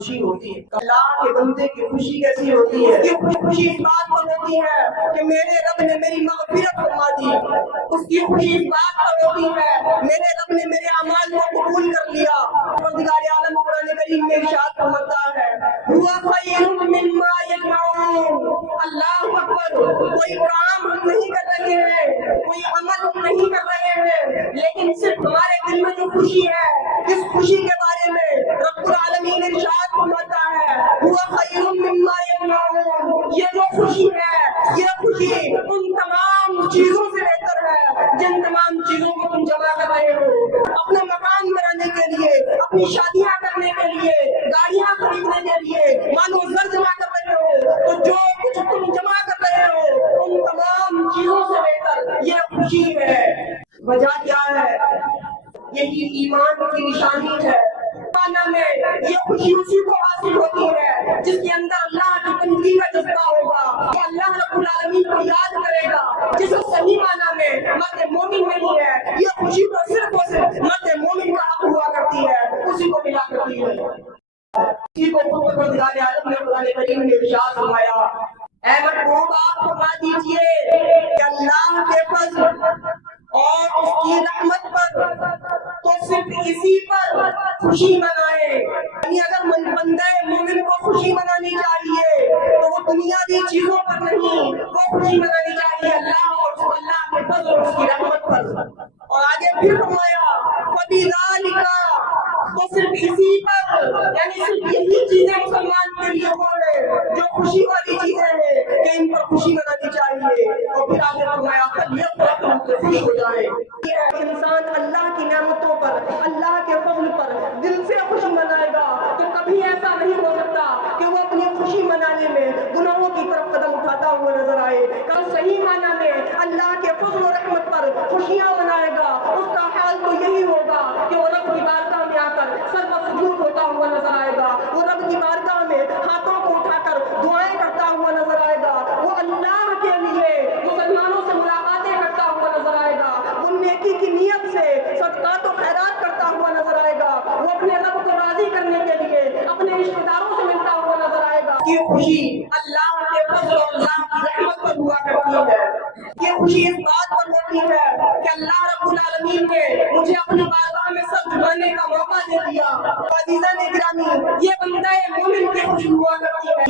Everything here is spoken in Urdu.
خوشی ہوتی ہے۔ اللہ کے بندے کی خوشی کیسی ہوتی ہے؟ یہ خوشی اس بات پر ہوتی ہے کہ میرے رب نے میری مغفرت فرما دی۔ اس کی خوشی اس بات پر ہوتی ہے میرے رب نے میرے اعمال کو قبول کر لیا۔ پروردگار عالم قرآن کریم میں ارشاد فرماتا ہے ہوا خیر مما یجمعون۔ اللہ اکبر، کوئی کام ہم نہیں کر رہے ہیں، کوئی عمل ہم نہیں کر رہے ہیں، لیکن صرف ہمارے دل میں جو خوشی ہے، اس خوشی کے بارے میں رب العالمین ارشاد فرماتا ہے ہوا خیر مما یجمعون۔ یہ جو خوشی ہے، یہ خوشی ان تمام چیزوں سے بہتر ہے جن تمام چیزوں کو تم جمع کر رہے ہو۔ اپنا مکان بنانے کے لیے، اپنی شادیاں کرنے کے لیے، گاڑیاں خریدنے کے لیے مانو زر جمع کر رہے ہو، تو جو کچھ تم جمع کر رہے ہو ان تمام چیزوں سے بہتر یہ خوشی ہے۔ وجہ کیا ہے؟ یہی ایمان کی نشانی ہے۔ معنی میں یہ خوشی اسی کو حاصل ہوتی ہے جس کے اندر اللہ کی بندگی کا جذبہ ہوگا، وہ اللہ رب العالمین کو یاد کرے گا، جس صحیح معنی میں مرد مومن نہیں ہے۔ یہ خوشی تو صرف اور صرف مرد مومن کا حق ہوا کرتی ہے، اسی کو ملا کرتی ہے۔ اسی کو خود پروردگار عالم نے قرآن کریم میں ارشاد فرمایا اے محبوب آپ فرما دیجئے کہ اللہ کے فضل اور اس کی رحمت پر تو صرف اسی پر خوشی منائے۔ یعنی اگر بندے مومن کو خوشی منانی چاہیے تو وہ دنیاوی چیزوں پر نہیں، وہ خوشی منانی چاہیے اللہ اور اللہ کے فضل اور اس کی رحمت پر۔ اور آگے پھر فرمایا فَبِذَلِكَ، تو صرف اسی پر، یعنی صرف یہی چیزیں مسلمان کے لیے وہ ہیں جو خوشی والی چیزیں ہیں کہ ان پر خوشی منانی چاہیے۔ اور پھر آگے فرمایا فَلْيَفْرَحُوا، تو خوش ہو جائے۔ انسان اللہ کی نعمتوں پر، اللہ کے فضل پر دل سے خوشی منائے گا تو کبھی ایسا نہیں ہو سکتا کہ وہ اپنی خوشی منانے میں گناہوں کی طرف قدم اٹھاتا ہوا نظر آئے۔ کل صحیح معنی میں اللہ کے فضل و رحمت پر خوشیاں منائے گا، اس کا حال تو یہی ہوگا کہ وہ رب کی بارگاہ میں آ کر سر سجود ہوتا ہوا نظر آئے گا، وہ رب کی بارگاہ میں ہاتھوں کو اٹھا کر دعائیں کرتا ہوا نظر آئے گا، وہ اللہ کے لیے مسلمانوں سے ملاقاتیں کرتا ہوا نظر آئے گا، وہ نیکی کی نیت سے صدقات و خیرات کرتا ہوا نظر آئے گا، وہ اپنے رب کو راضی کرنے کے لیے اپنے رشتہ داروں سے ملتا ہوا نظر آئے گا۔ یہ خوشی اللہ کے فضل اور اللہ کی رحمت پر ہوا کرتی ہے۔ یہ خوشی اس بات پر ہوتی ہے کہ اللہ رب العالمین نے مجھے اپنی بارگاہ میں سر جھکانے کا موقع دے دیا۔ عزیزان گرامی، یہ بندہ مومن کی خوشی ہوا کرتی ہے۔